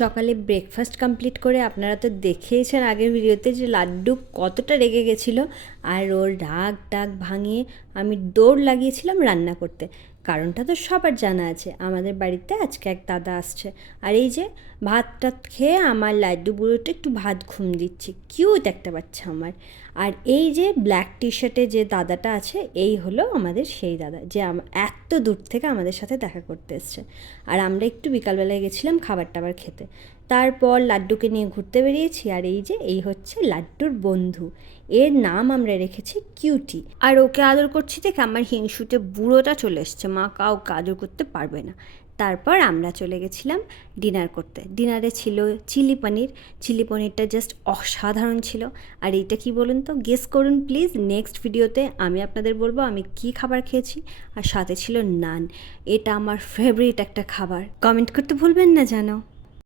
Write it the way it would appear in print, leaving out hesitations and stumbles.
সকালে breakfast complete করে আপনারা তো দেখেইছেন আগের ভিডিওতে যে লাড্ডু কতটা রেগে গেছিলো, আর ওর রাগ টাগ ভাঙিয়ে আমি দৌড় লাগিয়েছিলাম রান্না করতে। কারণটা তো সবার জানা আছে, আমাদের বাড়িতে আজকে এক দাদা আসছে। আর এই যে ভাত টাত খেয়ে আমার লাড্ডু বুড়োটা একটু ভাত ঘুম দিচ্ছি, কিউট একটা বাচ্চা আমার। আর এই যে ব্ল্যাক টি শার্টে যে দাদাটা আছে, এই হলো আমাদের সেই দাদা যে এত দূর থেকে আমাদের সাথে দেখা করতে এসছে। আর আমরা একটু বিকালবেলায় গেছিলাম খাবার টাবার খেতে, তারপর লাড্ডুকে নিয়ে ঘুরতে বেরিয়েছি। আর এই যে এই হচ্ছে লাড্ডুর বন্ধু, এর নাম আমরা রেখেছি কিউটি। আর ওকে আদর করছি দেখে আমার হিংসুটে বুড়োটা চলে এসছে, মা কাউকে আদর করতে পারবে না। তারপর আমরা চলে গেছিলাম ডিনার করতে। ডিনারে ছিল চিলি পনির। চিলি পনিরটা জাস্ট অসাধারণ ছিল। আর এইটা কি বলুন তো, গেস করুন প্লিজ। নেক্সট ভিডিওতে আমি আপনাদের বলবো আমি কি খাবার খেয়েছি। আর সাথে ছিল নান, এটা আমার ফেভারিট একটা খাবার। কমেন্ট করতে ভুলবেন না যেন।